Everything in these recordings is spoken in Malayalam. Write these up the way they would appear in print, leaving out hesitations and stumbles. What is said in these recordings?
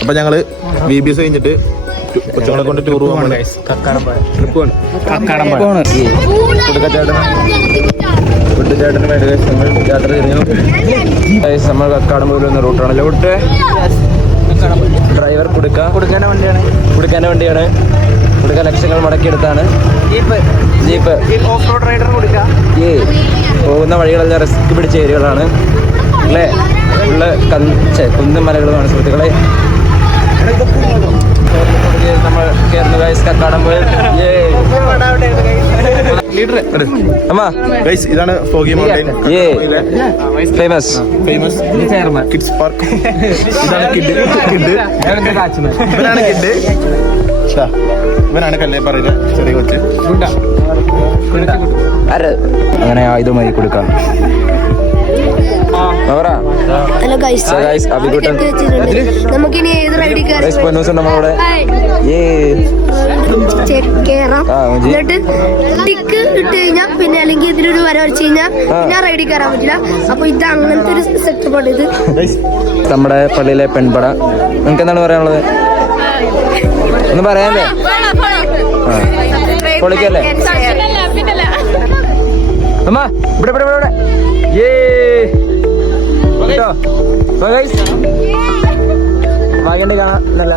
അപ്പൊ ഞങ്ങള് VBS കഴിഞ്ഞിട്ട് കൊച്ചുങ്ങളെ കൊണ്ട് ടൂർ പോകാൻ ചേട്ടന് വേണ്ടി നമ്മൾ യാത്ര തിരിഞ്ഞു. നമ്മൾ കക്കാടംപൊയിൽ വന്ന റൂട്ടാണ്. ലോട്ട് ഡ്രൈവർ കൊടുക്കാൻ്റെ വണ്ടിയാണ്. കൊടുക്കാൻ ലക്ഷങ്ങൾ മുടക്കിയെടുത്താണ് ജീപ്പ്. പോകുന്ന വഴികളെല്ലാം റിസ്ക് പിടിച്ച ഏരിയകളാണ് അല്ലേ. ഫുള്ള് കുന്നും മലകളുമാണ് സുഹൃത്തുക്കളെ. നമ്മൾ കയറുന്നു ഗൈസ് കക്കാടംപൊയിൽ. ഇതാണ് foggy mountain, famous kids park. ഇതാണ് കിഡ്. ഇവനാണ് കല്ലേപ്പാറയിലെ ചെറിയ കൊച്ച്. അങ്ങനെ ആയുധമായി കൊടുക്കാം. നമുക്കിനി ഏത് റൈഡിൽ നമ്മളവിടെ എന്നിട്ട് ടിക്ക് ഇട്ട് കഴിഞ്ഞാൽ പിന്നെ അല്ലെങ്കിൽ ഇതിലൊരു വര വരച്ച് കഴിഞ്ഞാൽ പിന്നെ റൈഡിൽ കയറാൻ പറ്റില്ല. അപ്പൊ ഇത് അങ്ങനത്തെ ഒരു സെറ്റപ്പാണ് ഇത്. നമ്മുടെ പള്ളിയിലെ പെൺപട. നിങ്ങൾക്ക് എന്താണ് പറയാനുള്ളത്? ഒന്നും പറയാനല്ലേ? പൊളിക്കല്ലേ അമ്മ? ഇവിടെ വാഗണ്ടി കാണാൻ നല്ല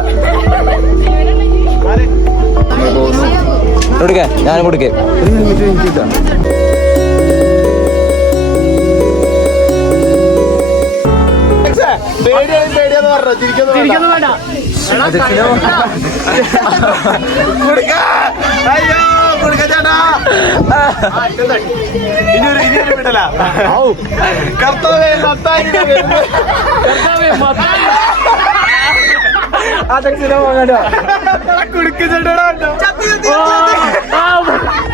കൊടുക്കേ. ഞാനും കൊടുക്കേ. പേടിയാന്ന് പറഞ്ഞോ? ചിരിക്കുന്നു വേണ്ട. അയ്യോ കൊടുക്ക ചേട്ടാ. ഇനി വിടല.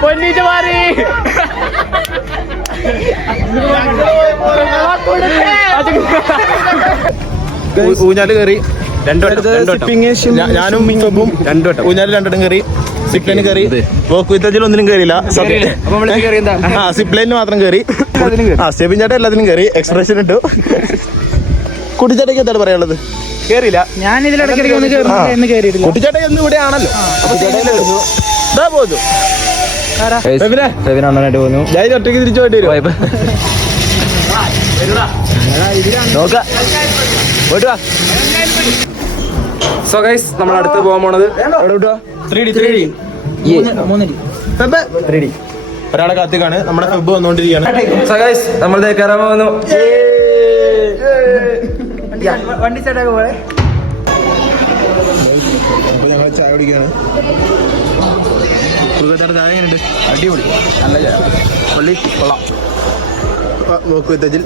പൊന്നിട്ട് മാറി ഊഞ്ഞാല് കയറി ഞാനും മിങ്ങും 2 വട്ടം ഊഞ്ഞാല് 2 വട്ടം കയറി. സിപ്ലൈന് കയറി. വോക്ക് വിത്തജിൽ ഒന്നിനും കയറിയില്ല. സിപ്ലൈന് മാത്രം കയറി. സ്റ്റെപ്പിൻ ചേട്ടൻ എല്ലാത്തിനും കയറി. എക്സ്പ്രഷൻ ഇട്ടു. കുട്ടിച്ചേട്ടയ്ക്ക് എന്താണ് പറയാനുള്ളത്? കേറിയില്ല. ഞാൻ കുട്ടിച്ചേട്ടൻ ഒന്നും ഇവിടെ ആണല്ലോ. പോകുന്നു. ഞാൻ ഒറ്റയ്ക്ക് തിരിച്ചു പോയിട്ട് വരും. സോ ഗൈസ് നമ്മൾ അടുത്ത് പോകാൻ പോണത് ഒരാളെ കാത്തിക്കാണ്. നമ്മുടെ ഫെബ് വന്നോണ്ടിരിക്കുകയാണ്. സോ ഗൈസ് നമ്മൾ കയറാൻ പോകുന്നു. വണ്ടി സെറ്റാക്കി പോലെ ഞങ്ങൾ ചായ കുടിക്കുകയാണ്. ചായ എങ്ങനെയുണ്ട്? അടിപൊളി, നല്ല ചായ. പള്ളി കൊള്ളാം. നോക്കൂ തജിൽ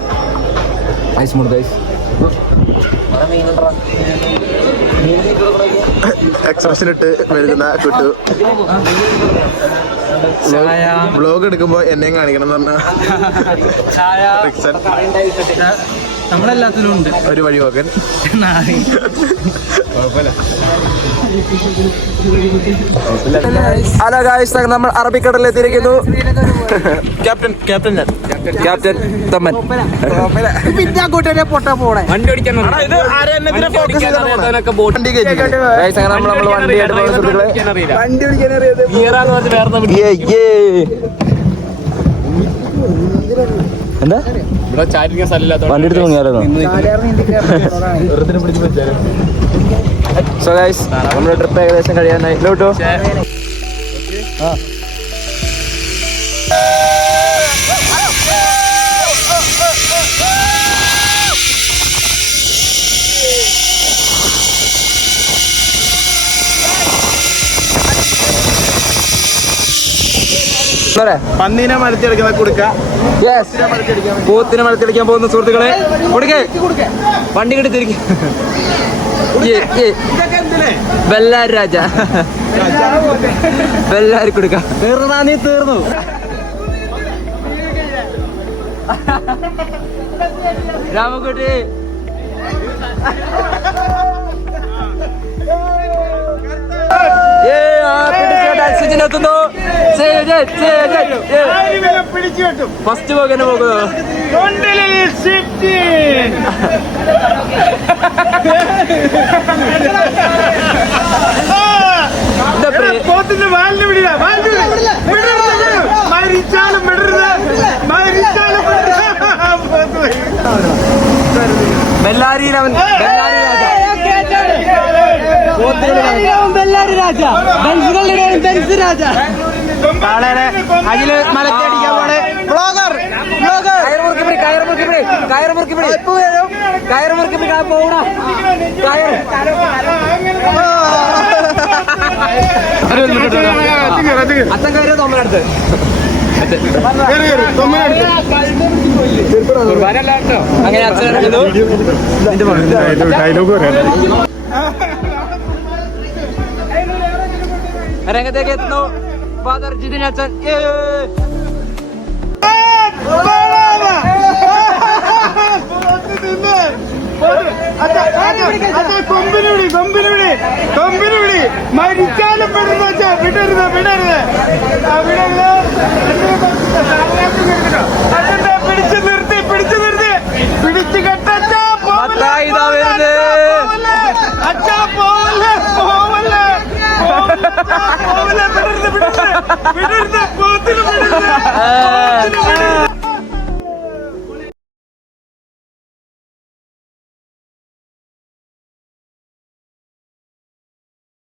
ഐസ് മുട് ഗൈസ്. എക്സ്പ്രഷൻ ഇട്ട് വരുന്ന കുട്ടു. വ്ലോഗ് എടുക്കുമ്പോ എന്നെയും കാണിക്കണം എന്ന് പറഞ്ഞ നമ്മളെല്ലാത്തിലും ഉണ്ട് ഒരു വഴി പോകൻ. ഹലോ ഗായ്സ്, നമ്മൾ അറബിക്കടലിൽ എത്തിയിരിക്കുന്നു. ക്യാപ്റ്റൻ തമ്മൻ. വണ്ടി ഓടിക്കാൻ എന്താ വണ്ടി എടുത്ത് മുങ്ങിയാലോ? സോ ഗൈസ് നമ്മുടെ ട്രിപ്പ് ഏകദേശം കഴിയാനായി. കേട്ടോ പന്നീനെ മരത്തിയടിക്കുന്ന കൊടുക്ക. പൂത്തിനെ മരത്തിയടിക്കാൻ പോകുന്ന സുഹൃത്തുക്കളെ കൊടുക്കേ. വണ്ടി കിട്ടി തിരിക്കും. ബെല്ലാരി രാജ ബെല്ലാരി കൊടുക്ക. നീ തീർന്നു. രാമക്കുട്ടി എത്തുന്നു. ഫസ്റ്റ് പോകനെ പോകുന്നു. പോത്തിന്റെ വാലിന് വിടില്ല, മരിച്ചാലും വിടരുത്, മരിച്ചാലും ബെല്ലാരിയിലവൻ ബെല്ലാരി രാജ, ബെൻസുകളുടെ ബെൻസ് രാജ. അഖില് മലക്കടിക്കാൻ പോണേ. ബ്ലോഗർ കയറുമുറുക്കി പോണ കയർ അച്ഛൻ കയറിയ തൊമ്മനടുത്ത് അങ്ങനെ അച്ഛൻ രംഗത്തേക്ക് എത്തുന്നു ഫാദർ ജിതിൻ അച്ഛൻ. കൊമ്പിനുവിടി മരിച്ചാലും വിടരുത്, വിടരുത്, വിടരുത്, അച്ഛന്റെ പിടിച്ചു നിർത്തി, പിടിച്ചു കെട്ടച്ചാ അച്ഛാ പോവല്ലേ, വിടരുത്, പോത്തിന് വിടരുത്.